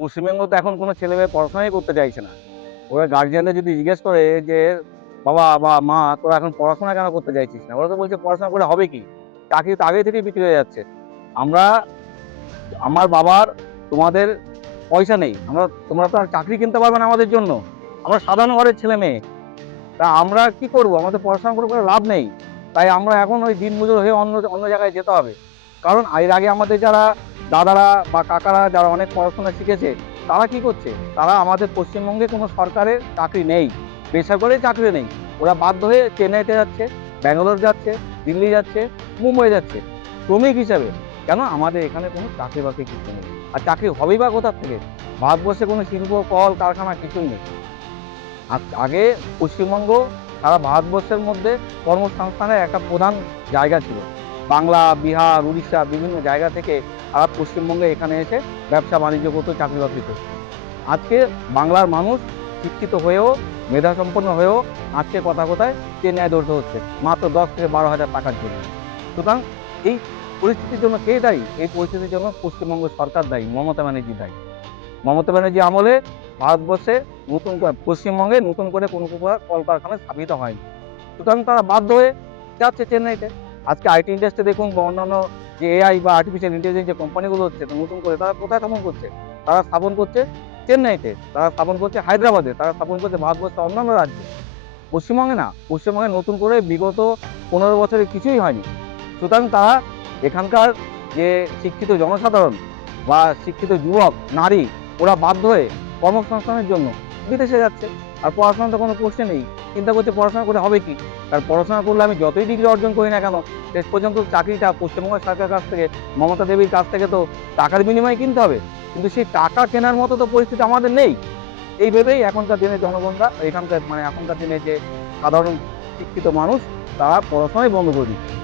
পশ্চিমবঙ্গ তো এখন কোনো ছেলে মেয়ে পড়াশোনাই করতে চাইছে না। ওরা গার্জিয়ানরা যদি জিজ্ঞেস করে যে, "বাবা বা মা তোরা এখন পড়াশোনা কেন করতে চাইছিস না?" ওরা তো বলছে, "পড়াশোনা করে হবে কি? চাকরি তো আগে থেকেই বিক্রি হয়ে যাচ্ছে।" আমরা আমার বাবার তোমাদের পয়সা নেই। তোমরা তো আর চাকরি কিনতে পারবে না আমাদের জন্য। আমরা সাধারণ ঘরের ছেলে মেয়ে। তা আমরা কি করব? আমাদের পড়াশোনা করে কোনো লাভ নেই। তাই আমরা এখন ওই দিনমজুর হয়ে অন্য অন্য জায়গায় যেতে হবে। কারণ এর আগে আমাদের যারা দাদারা বা কাকারা যারা অনেক পড়াশোনা শিখেছে, তারা কি করছে? তারা আমাদের পশ্চিমবঙ্গে কোনো সরকারের চাকরি নেই। বেসরকারি চাকরি নেই। ওরা বাধ্য হয়ে চেন্নাইতে যাচ্ছে, ব্যাঙ্গালোর যাচ্ছে, দিল্লি যাচ্ছে, মুম্বাই যাচ্ছে। শ্রমিক হিসাবে। কেন? আমাদের এখানে কোনো চাকরি-বাকরি কিছু নেই। আর চাকরি হবেই বা কোথা থেকে? ভারতবর্ষে কোনো শিল্প, কল, কারখানা কিছুই নেই। আগে পশ্চিমবঙ্গ সারা ভারতবর্ষের মধ্যে কর্মসংস্থানের একটা প্রধান জায়গা ছিল। বাংলা, বিহার, উড়িষ্যা বিভিন্ন জায়গা থেকে তারা পশ্চিমবঙ্গে এখানে এসে ব্যবসা বাণিজ্য করতো, চাকরি বাকরি করতো। আজকে বাংলার মানুষ শিক্ষিত হয়েও, মেধাসম্পন্ন হয়েও আজকে কোথায় চেন্নাই দৌড়তে হচ্ছে মাত্র 10 থেকে 12 হাজার টাকার জন্য। সুতরাং এই পরিস্থিতির জন্য কে দায়ী? এই পরিস্থিতির জন্য পশ্চিমবঙ্গ সরকার দায়ী, মমতা ব্যানার্জি দায়ী। মমতা ব্যানার্জি আমলে ভারতবর্ষে পশ্চিমবঙ্গে নতুন করে কোনো কলকারখানা স্থাপিত হয়নি। সুতরাং তারা বাধ্য হয়ে যাচ্ছে চেন্নাইতে। আজকে আইটি ইন্ডাস্ট্রি দেখুন বা অন্যান্য যে এআই বা আর্টিফিশিয়াল ইন্টেলিজেন্স যে কোম্পানিগুলো হচ্ছে নতুন করে তারা কোথায় স্থাপন করছে? তারা স্থাপন করছে চেন্নাইতে, তারা স্থাপন করছে হায়দ্রাবাদে, তারা স্থাপন করছে ভারতবর্ষের অন্যান্য রাজ্যে। পশ্চিমবঙ্গে না। পশ্চিমবঙ্গে নতুন করে বিগত 15 বছরে কিছুই হয়নি। সুতরাং তারা এখানকার যে শিক্ষিত জনসাধারণ বা শিক্ষিত যুবক, নারী ওরা বাধ্য হয়ে কর্মসংস্থানের জন্য বিদেশে যাচ্ছে। আর পড়াশোনার তো কোনো প্রশ্ন নেই। চিন্তা করছে পড়াশোনা করে হবে কি? কারণ পড়াশোনা করলে আমি যতই ডিগ্রি অর্জন করি না কেন, শেষ পর্যন্ত চাকরিটা পশ্চিমবঙ্গ সরকারের কাছ থেকে, মমতা দেবীর কাছ থেকে তো টাকার বিনিময়ে কিনতে হবে। কিন্তু সেই টাকা কেনার মতো তো পরিস্থিতি আমাদের নেই। এই ভেবেই এখনকার দিনে জনগণরা এখানকার এখনকার দিনে যে সাধারণ শিক্ষিত মানুষ তারা পড়াশোনাই বন্ধ করে দিচ্ছে।